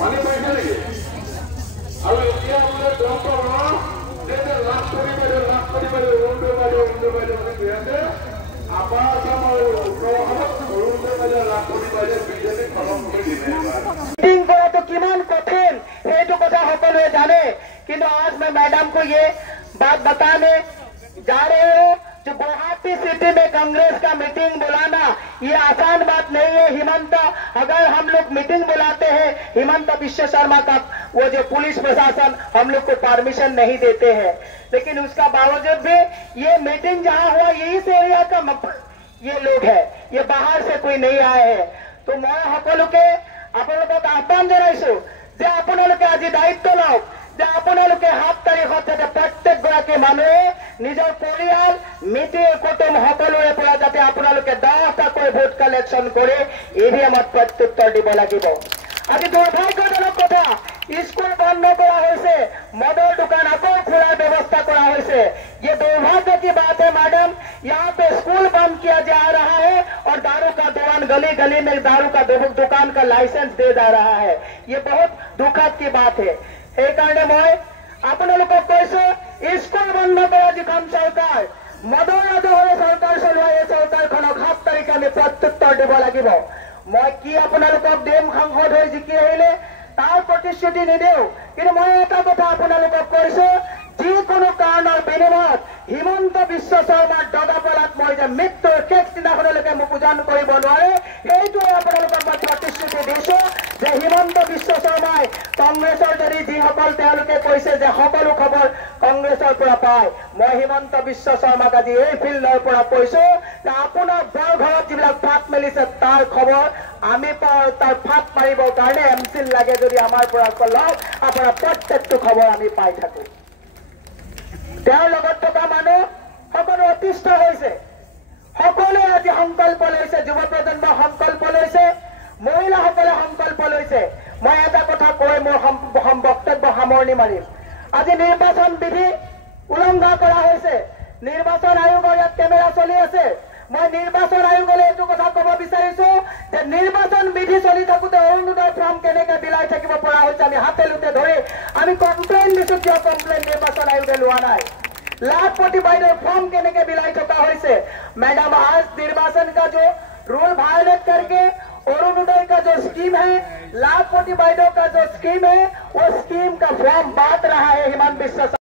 মানে পাইছে নেকি? আৰু এতিয়া মানে ডক্টৰ লাখ পৰিবাৰে উন্নয় বাইদেউ বুলি কৈ আছে। আপাৰ আসাম আৰু উত্তৰ অসমত অৰুণোদয় বাইদেউ লাখ পৰিবাৰে বিজেপি খতম কৰি দিলে। মিটিং কৰাটো কিমান কঠিন সেইটো কথা সকলোৱে জানে, কিন্তু आज मैं मैडम को ये बात बताने जा रहे हूँ जो गुवाहाटी सिटी में कांग्रेस का मीटिंग बुलाना ये आसान बात नहीं है। हिमंत, अगर हम लोग मीटिंग बुलाते हैं, हिमंत विश्व शर्मा का वो जो पुलिस प्रशासन हम लोग को परमिशन नहीं देते हैं, लेकिन उसका बावजूद भी ये मीटिंग जहाँ हुआ यही से एरिया का ये लोग है, ये बाहर से कोई नहीं आए हैं। तो मैं সকলোকে আপোনালোকক আহ্বান জনাইছো যে আপোনালোকে আজি দায়িত্ব লওক যে আপোনালোকে 7 তাৰিখত যাতে প্ৰত্যেকগৰাকী মানুহে নিজৰ পৰিয়াল মিতিৰ কুটুম সকলোৰে পৰা যাতে আপোনালোকে 10টাকৈ ভোট কালেকশ্যন কৰি ইভিএমত প্ৰত্যুত্তৰ দিব লাগিব। আজি দুৰ্ভাগ্যজনক কথা, স্কুল বন্ধ কৰা হৈছে, মদৰ দোকান আকৌ খোলাৰ ব্যৱস্থা কৰা হৈছে। ये दुर्भाग्य की बात है मैडम, यहाँ पे स्कूल बंद किया जा रहा है और दारू का दुकान गली गली में दारू का दुकान का लाइसेंस दे जा रहा है। ये बहुत दुखद की बात है। এই কাৰণে মই আপোনালোকক কৈছো স্কুল বন্ধ কৰা যিখন চৰকাৰ মদৰ ৰাজহৰে চৰকাৰ চলোৱা এই চৰকাৰখনক 7 তাৰিখে আমি প্ৰত্যুত্তৰ দিব লাগিব। মই কি আপোনালোকক দেম সাংসদ হৈ জিকি আহিলে তাৰ প্ৰতিশ্ৰুতি নিদিওঁ, কিন্তু মই এটা কথা আপোনালোকক কৈছো যিকোনো কাৰণৰ বিনিময়ত হিমন্ত বিশ্ব শৰ্মাৰ দগাপলাত মই যে মৃত্যুৰ শেষ দিনাখনলৈকে মোক ওজন কৰিব নোৱাৰে সেইটোৱে আপোনালোকক মই প্ৰতিশ্ৰুতি দিছো যে হিমন্ত বিশ্ব শৰ্মাই কংগ্ৰেছৰ যদি যিসকল তেওঁলোকে কৈছে যে সকলো খবৰ কংগ্ৰেছৰ পৰা পায়, মই হিমন্ত বিশ্ব শৰ্মাক আজি এই ফিল্ডৰ পৰা কৈছো যে আপোনাৰ বৰ ঘৰত যিবিলাক ফাট মেলিছে তাৰ খবৰ আমি পাওঁ, তাৰ ফাট মাৰিবৰ কাৰণে এমচিল লাগে যদি আমাৰ পৰা লওক, আপোনাৰ প্ৰত্যেকটো খবৰ আমি পাই থাকো। তেওঁৰ লগত থকা মানুহ সকলো অতিষ্ঠ হৈছে, সকলোৱে আজি সংকল্প লৈছে, যুৱ প্ৰজন্ম সংকল্প লৈছে, মহিলাসকলে সংকল্প লৈছে। মই এটা কথা কৈ মোৰ বক্তব্য সামৰণি মাৰিম। আজি নিৰ্বাচন বিধি উলংঘা কৰা হৈছে, নিৰ্বাচন আয়োগৰ ইয়াত কেমেৰা চলি আছে। মই নিৰ্বাচন আয়োগলৈ এইটো কথা কব বিচাৰিছো যে নিৰ্বাচন বিধি চলি থাকোতে অৰুণোদয় ফৰ্ম কেনেকে বিলাই থাকিব পৰা হৈছে আমি হাতে লুতে ধৰি আমি কমপ্লেইন দিছো, কিয় কমপ্লেইন নিৰ্বাচন আয়োগে লোৱা নাই? लाखपति বাইদেউৰ फॉर्म কেনেকে বিলাই থকা হৈছে? मैडम आज निर्वाचन का जो रूल वायलेट करके अरुणोदय का जो स्कीम है, लाखपति বাইদেউ का जो स्कीम है, वो स्कीम का फॉर्म बांट रहा है हिमंत बिश्व